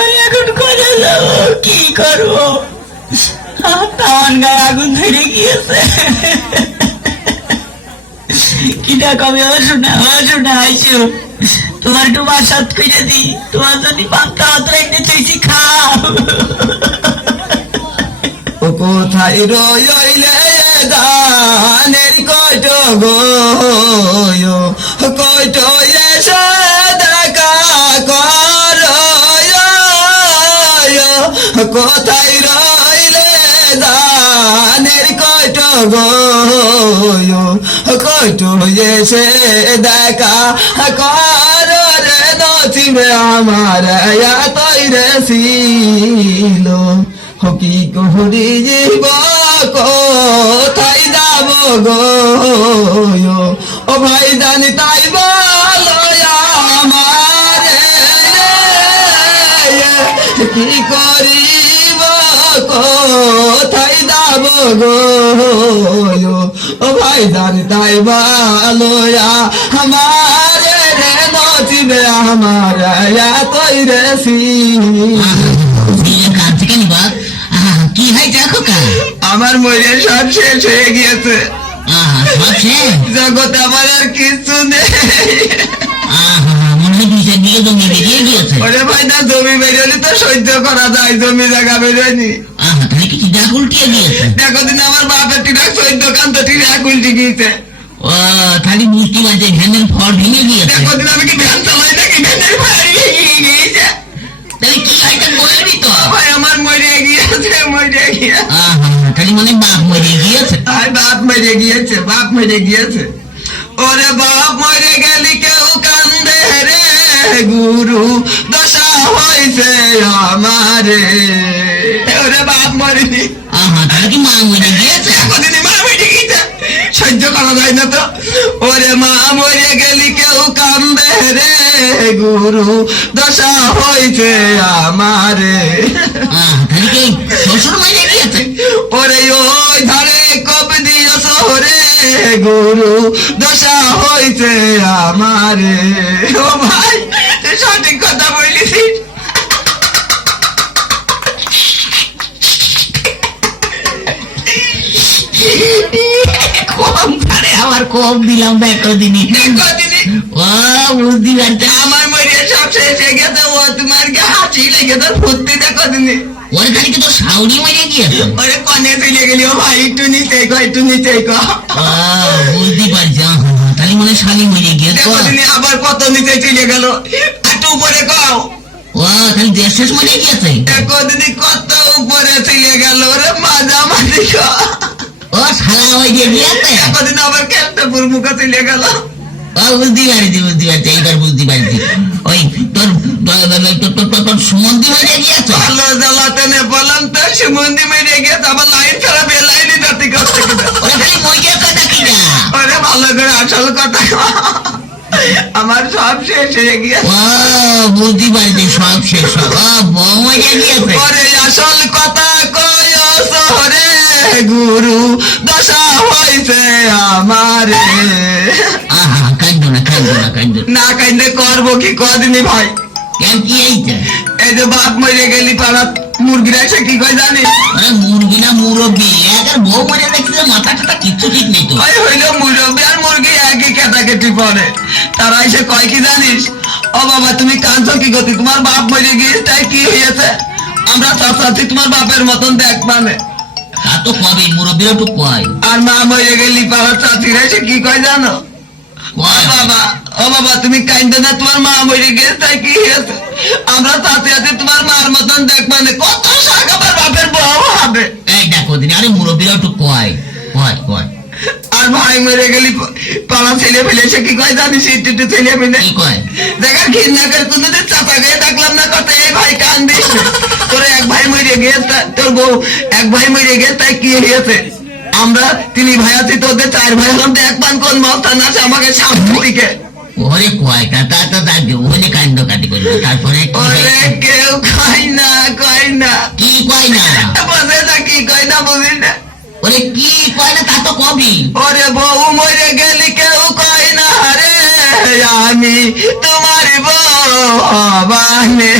আমি এখন কোথায় যাবো, কি করবো? আমার গায়ে আগুন ধরে গিয়েছে। কি দেখো আমি অশোনা আইসো, তোমার একটু বাসাত করে দি, তোমার জন্য পান্তা হাত রেখে চাইছি, খাও। ও কোথায় রইলে গানের কয়ট গো, কয়ট এসে দেখা কর, কোথায় রইলে গানের কয়ট গো, কয়ট এসে দেখা কর রে, নচিবে আমার তৈরে ছিল, কি করি জীব কোথায় যাব গো, ও ভাই জানি তাই বলো আমারে, কি করিব কোথায় যাব গো, ও ভাই জানি তাই বলো আমারে রে, নচিবে আমার তৈরে কি হয় দেখো কা, আমার মরে সব শেষ হয়ে গিয়েছে, জগতে আমার আর কিছু নেই। মনে হয় দুইটা দিকে জমি বেরিয়ে গিয়েছে। ওরে ভাই না, জমি বেরোলে তো সহ্য করা যায়, জমি জায়গা বেরোয়নি। তাহলে কি টিডাক উল্টিয়ে গিয়েছে? দেখো দিন আমার বাপের টিডাক 14 কান্ত টিডাক উল্টে গিয়েছে। ও তাহলে বুঝতে পারছে ভ্যানের ফল ভেঙে গিয়েছে। দেখো দিন আমি কি ভ্যান চালাই নাকি, ভ্যানের ফাড়ি ভেঙে গিয়েছে। তাহলে কি হয়তো বলবি তো? ভাই আমার মরে গিয়েছে, মরে গিয়েছে। তাহলে মানে বাপ মরে গিয়েছে। আর বাপ মরে গিয়েছে, বাপ মরে গিয়েছে। ওরে বাপ মরে গেলি কেউ কান্দে রে, গুরু দশা হয়েছে আমারে, ওরে বাপ মরেনি। তাহলে কি মা মরে গিয়েছে? এতদিনই মা মরে গিয়েছে, সহ্য করা যায় না তো। ওরে মা মরে গেলি কেউ কান্দে রে, গুরু দশা হয়েছে আমারে। তাহলে কি শ্বশুর মরে গিয়েছে? ওরে ওই ধারে কব দিও শহরে, গুরু দশা হয়েছে আমারে। ও ভাই তুই সঠিক কথা বলিস। কম পারে আমার কম দিলাম দেখো দিনই। ও বুঝতে পারছে আমার মরিয়া সব শেষ হয়ে গেছে, ও তোমার কে হাসি লেগে তোর ফুর্তি দেখো দিনে। ওর খালি কি তোর শাউরি মরে গিয়েছে? ওরে কনে চলে গেলি, ও ভাই একটু নিচে গো, একটু নিচে গো। বুঝতে পারছি, তাহলে মনে শালি মরে গিয়েছে। দেখো দিনে আবার কত নিচে চলে গেল, একটু উপরে কও। ও তাহলে দেশ শেষ মরে গিয়েছে। দেখো দিদি কত উপরে চলে গেল রে, মাঝামাঝি গো। ও শালা মরে গিয়েছে। দেখো দিন আবার কেষ্টপুর মুখে চলে গেল। বুঝতে পারছি এইবার বুঝতে পারছি। ওই তোর সুমন্দি মরে গিয়েছে। ভালো জ্বালাতে নে বললাম তো, সুমন্দি মেরে গেছে, আবার লাইন ছাড়া বেলাইনি জাতি করতে গেছে। ওরা খালি মরে নাকি না? ওরে ভালো করে আসল কথা, আমার সব শেষ হয়ে গিয়েছে। ও বুঝতে পারছি, সব শেষ। বউ মরে গিয়েছে। ওরে আসল কথা কয় শহরে, গুরু দশা হয়েছে আমারে। কান্দো না, কান্দো না, কান্দো না কাইন্দে করবো কি কদিনই ভাই। কেন কি এইটা? এই যে বাপ মরে গেলি পাড়া মুরগিরা এসে কি কয় জানিস? মুরগি না মুরব্বী, একের বউ মরে দেখছি মাথা টাথা কিচ্ছু ঠিক নেই তো। ওই হইলো মুরব্বি আর মুরগি একই কেটাকেটি পড়ে। তারা এসে কয় কি জানিস, ও বাবা তুমি কাঁদছো কি গতি, তোমার বাপ মরে গিয়েছে তাই কি হয়েছে, আমরা চাচাচ্ছি তোমার বাপের মতন দেখবানে। তা তো কবে মুরব্বীরা একটু কয়। আর মা মরে গেলি পাড়া চাচিরা এসে কি কয় জানো, বাবা ও বাবা তুমি কাইন্দে না, তোমার মা মরে গেছে তাই কি হয়েছে, আমরা চাচি আছি তোমার মার মতন দেখবানে। কত শাক আমার বাপের বউ হবে। এই দেখো দিন, আরে মুরব্বীরা একটু কয় কয় কয়। আর ভাই মরে গেলি পাড়া ছেলে ফেলে সে কি কয় জানিস, একটু ছেলে ফেলে কি কয়? দেখা ঘৃণা করে কোনদিন চাপা গিয়ে ডাকলাম না, কথা এই ভাই কান্দিস, তোর এক ভাই মরে গিয়েছে, তোর বউ এক ভাই মরে গিয়েছে তাই কি হয়েছে, আমরা 3 ভাই আছি, তোদের 4 ভাই হলাম, এক পান কোন মস্তা না আমাকে সামনে দিকে। ওরে কয় তা তো দাদি ওখানে কান্দ কাটি করবে, তারপরে ওরে কেউ কয় না, কয় না কি কয় না, বসে না কি কয় না বুঝি না। ওরে কি কয় না তা তো কবি। ওরে বউ মরে গেলি কেউ কয় না রে আমি তোমার বউ বানে